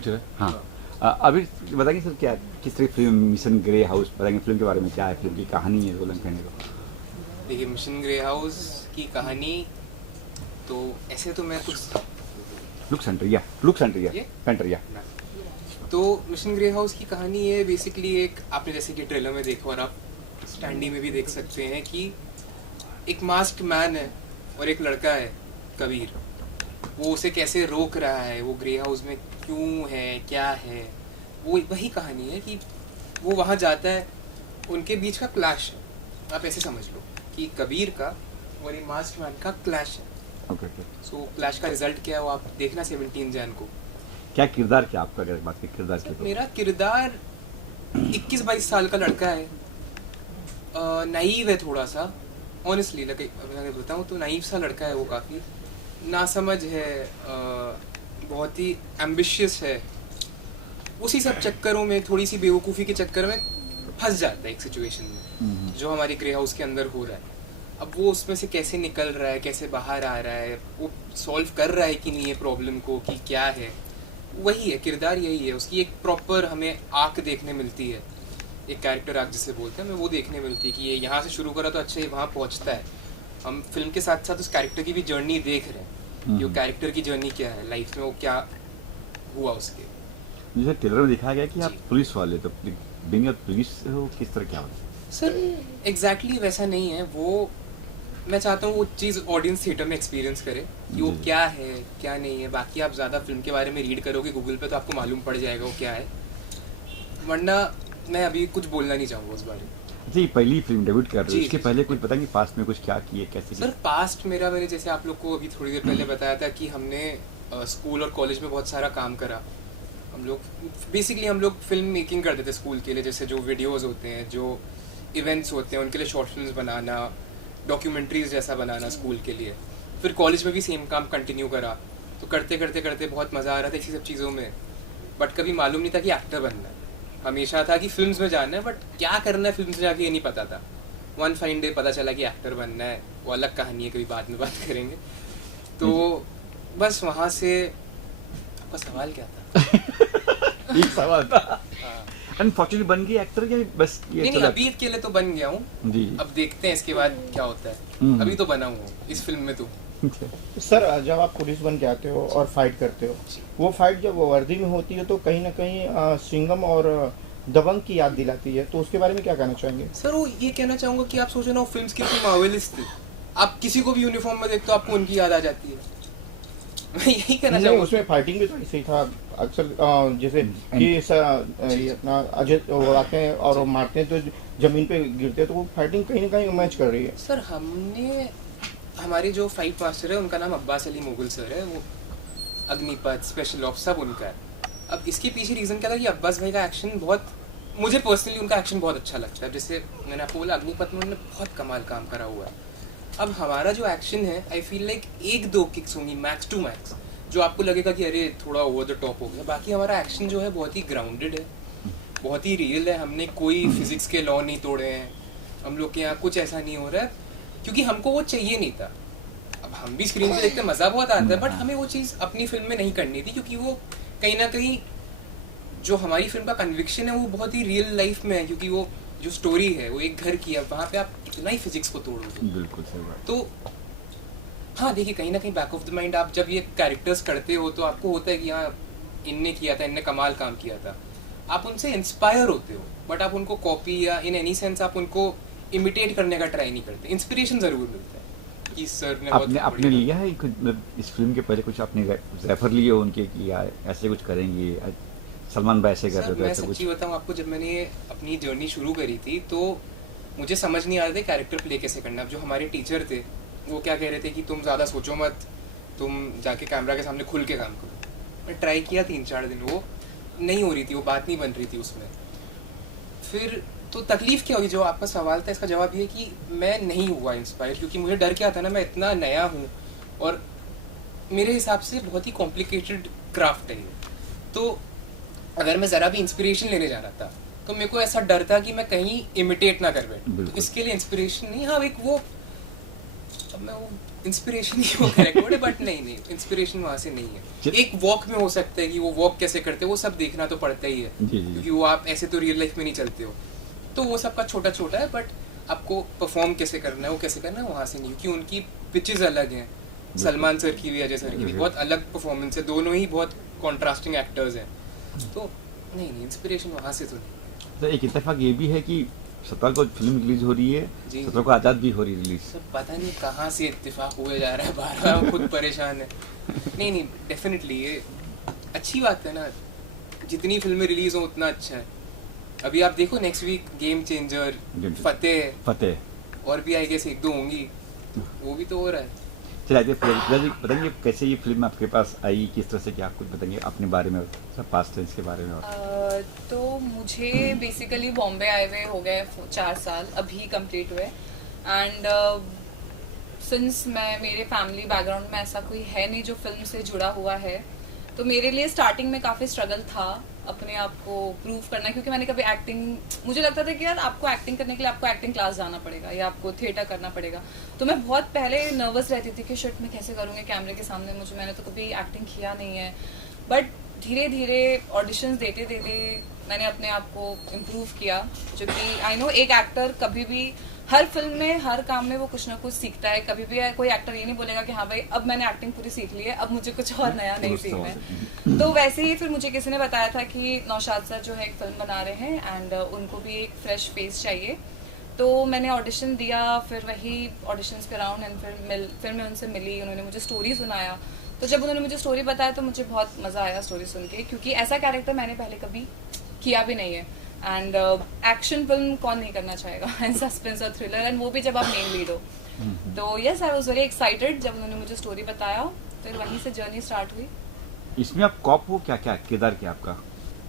पूछ रहे हैं? हाँ। अभी बताएंगे सर क्या किस तरह फिल्म मिशन ग्रे हाउस बताएंगे फिल्म के बारे में, क्या है फिल्म की कहानी है रोलन कहने को? देखिए, मिशन ग्रे हाउस की कहानी तो ऐसे तो मैं कुछ लुक सेंटर ये पेंटर तो मिशन ग्रे हाउस की कहानी है बेसिकली एक, आपने जैसे कि ट्रेलर में देखा और आप स्टैंडी में भी देख सकते हैं कि एक मास्क्ड मैन है और एक लड़का है कबीर। वो उसे कैसे रोक रहा है, वो ग्रे हाउस में क्यों है, क्या है, वो वही कहानी है कि वो वहाँ जाता है, उनके बीच का क्लैश है। आप ऐसे समझ लो कि कबीर का और ये मास्क्ड मैन का क्लैश है। ओके। सो क्लैश का रिजल्ट क्या है वो आप देखना 17 जैन को। क्या किरदार क्या आपका, अगर बात की किरदार की तो? मेरा किरदार 21-22 साल का लड़का है, नाइव है थोड़ा सा, ऑनेस्टली अगर बताऊँ तो नाइव सा लड़का है वो, काफ़ी नासमझ है, बहुत ही एम्बिशियस है। उसी सब चक्करों में, थोड़ी सी बेवकूफ़ी के चक्कर में फंस जाता है एक सिचुएशन में जो हमारे ग्रे हाउस के अंदर हो रहा है। अब वो उसमें से कैसे निकल रहा है, कैसे बाहर आ रहा है, वो सॉल्व कर रहा है कि नहीं है प्रॉब्लम को, कि क्या है, वही है किरदार, यही है उसकी। एक प्रॉपर हमें आर्क देखने मिलती है, एक कैरेक्टर आर्क जिसे बोलते हैं, हमें वो देखने मिलती है कि ये यहाँ से शुरू करा तो अच्छा ये वहाँ पहुँचता है। हम फिल्म के साथ साथ उस कैरेक्टर की भी जर्नी देख रहे हैं कि वो कैरेक्टर की जर्नी क्या है लाइफ में, वो क्या हुआ उसके। जैसे ट्रेलर में दिखाया गया कि आप जी। पुलिस वाले, तो बीइंग अ पुलिस हो किस तरह क्या होता सर एग्जैक्टली वैसा नहीं है वो। मैं चाहता हूँ वो चीज़ ऑडियंस थिएटर में एक्सपीरियंस करे कि वो जी। क्या है क्या नहीं है। बाकी आप ज़्यादा फिल्म के बारे में रीड करोगे गूगल पे तो आपको मालूम पड़ जाएगा वो क्या है, वरना मैं अभी कुछ बोलना नहीं चाहूँगा उस बारे में। अच्छा, ये पहली फिल्म डेब्यूट कर रहे जी, हो, इसके जी, पहले जी। कुछ बताएंगे पास्ट में कुछ क्या किए कैसे सर पास्ट मेरा, मैंने जैसे आप लोग को अभी थोड़ी देर पहले बताया था कि हमने स्कूल और कॉलेज में बहुत सारा काम करा। हम लोग बेसिकली हम लोग फिल्म मेकिंग करते थे स्कूल के लिए, जैसे जो वीडियोस होते हैं, जो इवेंट्स होते हैं, उनके लिए शॉर्ट फिल्म्स बनाना, डॉक्यूमेंट्रीज जैसा बनाना स्कूल के लिए। फिर कॉलेज में भी सेम काम कंटिन्यू करा, तो करते करते करते बहुत मज़ा आ रहा था इसी सब चीज़ों में। बट कभी मालूम नहीं था कि एक्टर बनना है। हमेशा था कि फिल्म्स में जाना है, बट क्या करना है फिल्म्स में जाके ये नहीं पता था। वन फाइन डे पता चला कि एक्टर बनना है, वो अलग कहानी है, कभी बाद में बात करेंगे। तो बस वहाँ से आपका सवाल क्या था? एक सवाल था। हाँ। अनफॉर्चुनेटली बन गई एक्टर या बस ये नहीं चला? अभी के लिए तो बन गया हूँ, जी। अब देखते हैं इसके बाद क्या होता है। अभी तो बना हूँ इस फिल्म में तो। सर जब आप पुलिस बन के आते हो और फाइट करते हो, वो फाइट जब वर्दी में होती है तो कहीं ना कहीं सिंघम और दबंग की याद दिलाती है, तो उसके बारे में क्या कहना चाहेंगे? सर वो ये कहना चाहूँगा कि आप सोचो ना, फिल्म्स कितनी मार्वेलस थी, आप किसी को भी यूनिफॉर्म में देखते हो आपको उनकी याद आ जाती है। मैं यही कहना नहीं, चाहूँगा। उसमें फाइटिंग भी तो ऐसे ही था अक्सर, जैसे कि ये अपना अजय वो आते हैं और वो मारते हैं तो जमीन पे गिरते हैं, तो वो फाइटिंग कहीं ना कहीं मैच कर रही है। सर हमने, हमारे जो फाइट मास्टर है उनका नाम अब्बास अली मुगल सर है, वो अग्निपथ स्पेशल ऑप्स सब उनका है। अब इसके पीछे रीज़न क्या था कि अब्बास भाई का एक्शन बहुत, मुझे पर्सनली उनका एक्शन बहुत अच्छा लगता है। जैसे मैंने आपको बोला अग्निपथ में उन्होंने बहुत कमाल काम करा हुआ है। अब हमारा जो एक्शन है, आई फील लाइक 1-2 किक्स होंगी मैक्स टू मैक्स, जो आपको लगेगा कि अरे थोड़ा ओवर द टॉप हो गया। बाकी हमारा एक्शन जो है बहुत ही ग्राउंडेड है, बहुत ही रियल है। हमने कोई फिजिक्स के लॉ नहीं तोड़े हैं, हम लोग के यहाँ कुछ ऐसा नहीं हो रहा है, क्योंकि हमको वो चाहिए नहीं था। अब हम भी स्क्रीन पे देखते मज़ा बहुत आता है, बट हमें वो चीज़ अपनी फिल्म में नहीं करनी थी, क्योंकि वो कहीं ना कहीं जो हमारी फिल्म का कन्विक्शन है वो बहुत ही रियल लाइफ में है। क्योंकि वो जो स्टोरी है वो एक घर की है, वहाँ पे आप कितना ही फिजिक्स को तोड़ोगे। बिल्कुल सही बात। तो हाँ देखिए, कहीं ना कहीं बैक ऑफ द माइंड आप जब ये कैरेक्टर्स करते हो तो आपको होता है कि हाँ इनने किया था, इनने कमाल काम किया था, आप उनसे इंस्पायर होते हो, बट आप उनको कॉपी या इन एनी सेंस आप उनको इमिटेट करने का ट्राई नहीं करते। इंस्पिरेशन ज़रूर मिलता है कि सर ने आपने आपने लिया है कुछ, मतलब इस फिल्म के पहले कुछ आपने रेफर लिए हो उनके कि यार ऐसे कुछ करेंगे, सलमान भाई ऐसे कर सर रहे थे, मैं ऐसा कुछ? सच्ची बताऊँ आपको, जब मैंने अपनी जर्नी शुरू करी थी तो मुझे समझ नहीं आ रहा था कैरेक्टर प्ले कैसे करना। अब जो हमारे टीचर थे वो क्या कह रहे थे कि तुम ज़्यादा सोचो मत, तुम जाके कैमरा के सामने खुल के काम करो। मैं ट्राई किया 3-4 दिन, वो नहीं हो रही थी, वो बात नहीं बन रही थी उसमें। फिर तो तकलीफ़ क्या होगी, जो आपका सवाल था इसका जवाब ये कि मैं नहीं हुआ इंस्पायर, क्योंकि मुझे डर क्या था ना, मैं इतना नया हूँ और मेरे हिसाब से बहुत ही कॉम्प्लिकेटेड क्राफ्ट है ये। तो अगर मैं ज़रा भी इंस्पिरेशन लेने जा रहा था तो मेरे को ऐसा डर था कि मैं कहीं इमिटेट ना कर बैठूं। तो बिल्कुल। इसके लिए इंस्पिरेशन नहीं, हाँ एक वो अब मैं वो इंस्पिरेशन ही वो करेक्ट वर्ड है, बट नहीं इंस्पिरेशन वहाँ से नहीं है। एक वॉक में हो सकता है कि वो वॉक कैसे करते हैं वो सब देखना तो पड़ता ही है, क्योंकि वो आप ऐसे तो रियल लाइफ में नहीं चलते हो, तो वो सबका छोटा छोटा है, बट आपको परफॉर्म कैसे करना है वो कैसे करना है वहाँ से नहीं, क्योंकि उनकी पिचेस अलग हैं। सलमान सर की भी, अजय सर की भी बहुत अलग परफॉर्मेंस है, दोनों ही बहुत कॉन्ट्रास्टिंग एक्टर्स हैं, तो नहीं इंस्पिरेशन वहाँ से तो नहीं। तो एक इत्तेफाक ये भी है कि 17 को फिल्म रिलीज हो रही है, 17 को आज़ाद भी हो रही रिलीज। सब पता नहीं कहाँ से इत्तेफाक हुए जा रहा है, बार-बार खुद परेशान है। नहीं डेफिनेटली ये अच्छी बात है ना, जितनी फिल्में रिलीज हो उतना अच्छा है। अभी आप देखो नेक्स्ट वीक गेम चेंजर, फतेह और भी आई गेस एक दो होंगी, वो भी तो हो रहा है। चलिए बताएंगे कैसे ये फिल्म आपके पास आई, किस तरह से, क्या कुछ बताएंगे अपने बारे में, सब पास्ट टेंस के बारे में। तो मुझे बेसिकली बॉम्बे आए हुए हो गए 4 साल अभी कंप्लीट हुए, एंड सिंस मेरे फैमिली बैकग्राउंड में ऐसा कोई है नहीं जो फिल्म से जुड़ा हुआ है, तो मेरे लिए स्टार्टिंग में काफ़ी स्ट्रगल था अपने आप को प्रूव करना, क्योंकि मैंने कभी एक्टिंग, मुझे लगता था कि यार आपको एक्टिंग करने के लिए आपको एक्टिंग क्लास जाना पड़ेगा या आपको थिएटर करना पड़ेगा, तो मैं बहुत पहले नर्वस रहती थी कि शिट मैं कैसे करूँगी कैमरे के सामने, मैंने तो कभी एक्टिंग किया नहीं है। बट धीरे धीरे ऑडिशंस देते देते मैंने अपने आप को इम्प्रूव किया, जो कि आई नो एक एक्टर कभी भी हर फिल्म में हर काम में वो कुछ ना कुछ सीखता है, कभी भी कोई एक्टर ये नहीं बोलेगा कि हाँ भाई अब मैंने एक्टिंग पूरी सीख ली है, अब मुझे कुछ और नया नहीं सीखना है। तो वैसे ही फिर मुझे किसी ने बताया था कि नौशाद सर जो है एक फिल्म बना रहे हैं एंड उनको भी एक फ्रेश फेस चाहिए, तो मैंने ऑडिशन दिया, फिर वही ऑडिशंस के राउंड एंड फिर मैं उनसे मिली, उन्होंने मुझे स्टोरी सुनाया। तो जब उन्होंने मुझे स्टोरी बताया तो मुझे बहुत मज़ा आया स्टोरी सुन के, क्योंकि ऐसा कैरेक्टर मैंने पहले कभी किया भी नहीं है, एंड एक्शन फिल्म कौन नहीं करना चाहेगा, एंड सस्पेंस और थ्रिलर, एंड वो भी जब आप मेन लीड हो। तो yes I was very excited जब उन्होंने मुझे स्टोरी बताया, फिर वहीं से जर्नी स्टार्ट हुई। इसमें आप कॉप हो, क्या क्या किरदार क्या आपका?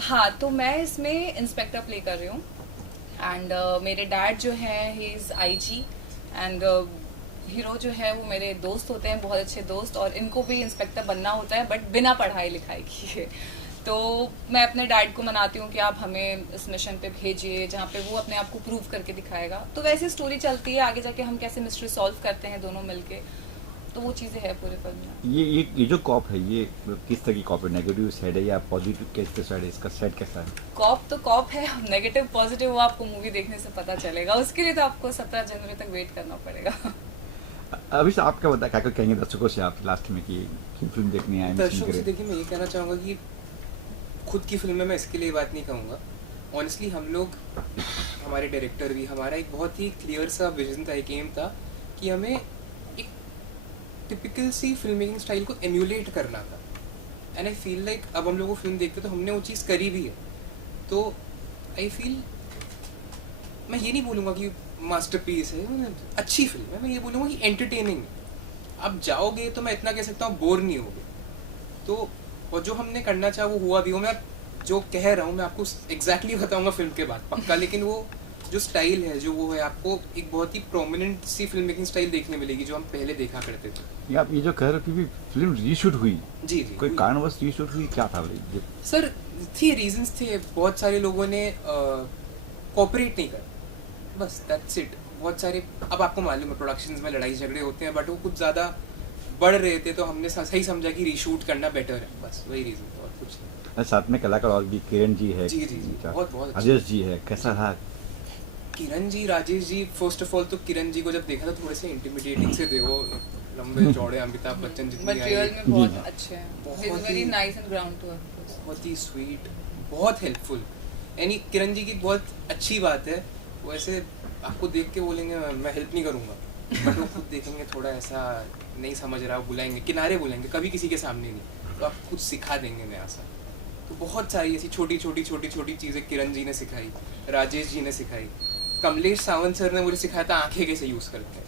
हाँ, तो मैं इसमें इंस्पेक्टर प्ले कर रही हूँ, एंड मेरे डैड जो है he is IG, and hero जो है वो मेरे दोस्त होते हैं, बहुत अच्छे दोस्त, और इनको भी इंस्पेक्टर बनना होता है बट बिना पढ़ाई लिखाई किए। तो मैं अपने डैड को मनाती हूँ कि आप हमें इस मिशन पे भेजिए जहाँ पे वो अपने आप को प्रूव करके दिखाएगा। तो वैसे स्टोरी चलती है, आगे जाके हम कैसे मिस्ट्री सॉल्व करते हैं दोनों मिलके, तो वो चीज़ें हैं पूरे फिल्म में। ये जो कॉप है, ये किस तरह की कॉप है? नेगेटिव साइड है या पॉजिटिव कैसे साइड है? इसका सेट कैसा है? कॉप तो कॉप है, नेगेटिव पॉजिटिव वो आपको मूवी देखने से पता चलेगा, उसके लिए तो आपको 17 जनवरी तक वेट करना पड़ेगा। अभी से आप क्या बताया, क्या कहेंगे दर्शकों से आप लास्ट में कि फिल्म देखनी आए? दर्शकों से देखिए मैं ये कहना चाहूँगा कि खुद की फिल्म में मैं इसके लिए बात नहीं कहूँगा, ऑनेस्टली हम लोग, हमारे डायरेक्टर भी, हमारा एक बहुत ही क्लियर सा विजन था, एक एम था कि हमें एक टिपिकल सी फिल्म मेकिंग स्टाइल को एम्यूलेट करना था, एंड आई फील लाइक अब हम लोग वो फिल्म देखते तो हमने वो चीज़ करी भी है। तो आई फील, मैं ये नहीं बोलूँगा कि मास्टरपीस है, अच्छी फिल्म है, मैं ये बोलूँगा कि एंटरटेनिंग। आप जाओगे तो मैं इतना कह सकता हूँ बोर नहीं होगे। तो और जो हमने करना चाहा वो हुआ भी हो। मैं जो कह रहा हूँ मैं आपको एग्जैक्टली बताऊंगा फिल्म के बाद पक्का, लेकिन वो जो स्टाइल है, जो वो है, आपको एक बहुत ही प्रोमिनेंट सी फिल्म मेकिंग स्टाइल देखने मिलेगी जो हम पहले देखा करते थे। आप ये जो कह रहे हो कि फिल्म रीशूट हुई, जी कोई कारणवश रीशूट हुई, क्या था भाई? सर थे रीजंस थे, बहुत सारे लोगों ने कोऑपरेट नहीं कर, बस दैट्स इट। बहुत सारे, अब आपको मालूम है प्रोडक्शंस में लड़ाई झगड़े होते हैं, बट वो कुछ ज़्यादा बढ़ रहे थे तो हमने सही समझा कि रीशूट करना बेटर है, बस वही रीज़न था और कुछ नहीं। साथ में कलाकार और भी, किरण जी है, जी बहुत राजेश जी है, कैसा रहा? Kiran ji, Rajesh ji, first of all तो किरण जी को जब देखा था थोड़े से इंटिमिडेटिंग से थे, वो लंबे चौड़े अमिताभ बच्चन जितने रियल में बहुत अच्छे हैं, very nice and ground to earth, बहुत ही स्वीट, बहुत हेल्पफुल। यानी किरण जी की बहुत अच्छी बात है, वो ऐसे आपको देख के बोलेंगे मैं हेल्प नहीं करूँगा, बट वो खुद देखेंगे थोड़ा ऐसा नहीं समझ रहा, बुलाएंगे किनारे, बुलाएंगे कभी किसी के सामने नहीं, तो आप कुछ सिखा देंगे नया सा। तो बहुत सारी ऐसी छोटी छोटी चीज़ें किरण जी ने सिखाई, राजेश जी ने सिखाई, कमलेश सावंत सर ने मुझे सिखाया था आंखें कैसे यूज़ करते हैं,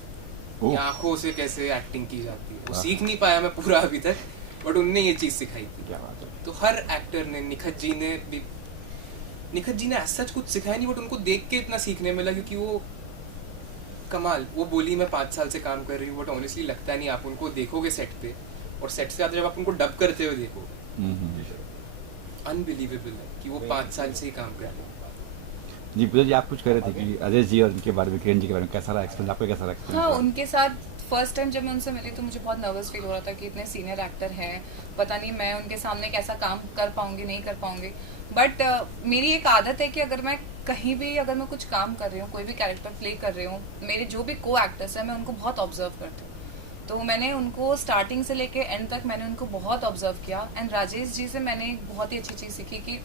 आंखों से कैसे एक्टिंग की जाती है। वो सीख नहीं पाया मैं पूरा अभी तक, बट उनने ये चीज़ सिखाई थी। क्या बात है। तो हर एक्टर ने, निखत जी ने ऐसा कुछ सिखाया नहीं, बट उनको देख के इतना सीखने मिला, क्योंकि वो कमाल, वो बोली मैं 5 साल से काम कर रही हूँ, बट ऑनेस्टली लगता नहीं। आप उनको देखोगे सेट पे, और सेट से आते जब आप उनको डब करते हुए देखोगे, अनबिलीवेबल है कि वो 5 साल से ही काम कर रहे हैं। जी पूजा जी, आप कुछ कह रहे थे कि अजय जी और उनके बारे में, किरण जी के बारे में कैसा रहा एक्सपीरियंस आपका? कैसा रहा? हाँ, उनके साथ फर्स्ट टाइम जब मैं उनसे मिली तो मुझे बहुत नर्वस फील हो रहा था कि इतने सीनियर एक्टर हैं, पता नहीं मैं उनके सामने कैसा काम कर पाऊंगी नहीं कर पाऊंगी। बट मेरी एक आदत है कि अगर मैं कहीं भी अगर मैं कुछ काम कर रही हूँ, कोई भी कैरेक्टर प्ले कर रही हूँ, मेरे जो भी को एक्टर्स हैं मैं उनको बहुत ऑब्जर्व करती हूँ। तो मैंने उनको स्टार्टिंग से लेके एंड तक मैंने उनको बहुत ऑब्जर्व किया। एंड राजेश जी से मैंने एक बहुत ही अच्छी चीज़ सीखी कि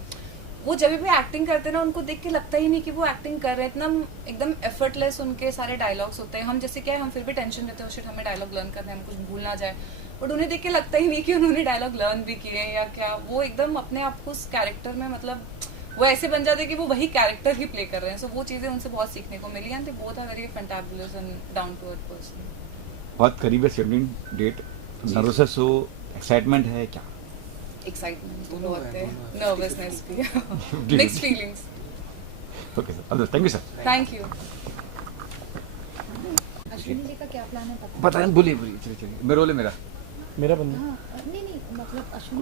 वो जब भी एक्टिंग करते हैं ना, उनको देख के लगता ही नहीं कि वो एक्टिंग कर रहे हैं, इतना एकदम एफर्टलेस उनके सारे डायलॉग्स होते हैं। हम जैसे क्या है, हम फिर भी टेंशन लेते हैं, शिट हमें डायलॉग लर्न करना है, हम कुछ भूल ना जाए, बट उन्हें देख के लगता ही नहीं कि उन्होंने डायलॉग लर्न भी किए हैं या क्या। वो एकदम अपने आप को उस कैरेक्टर में मतलब वो ऐसे बन जाते हैं कि वो वही कैरेक्टर ही प्ले कर रहे हैं। सो वो चीज़ें उनसे बहुत सीखने को मिली and they both are very fantabulous and down to earth person. बहुत करीब है 17 डेट, नर्वसनेस हो, एक्साइटमेंट है क्या? एक्साइटमेंट दोनों बहुत है, है, दोनों है। नर्वसनेस भी, mixed feelings. Okay sir, thank you sir. Thank you. Ashwini ji का क्या प्लान है पता बताएं, बोलिए बोलिए, चलिए चलिए, मैं रोल है मेरा। मेरा बंदा हाँ नहीं नहीं मतलब अश्विनी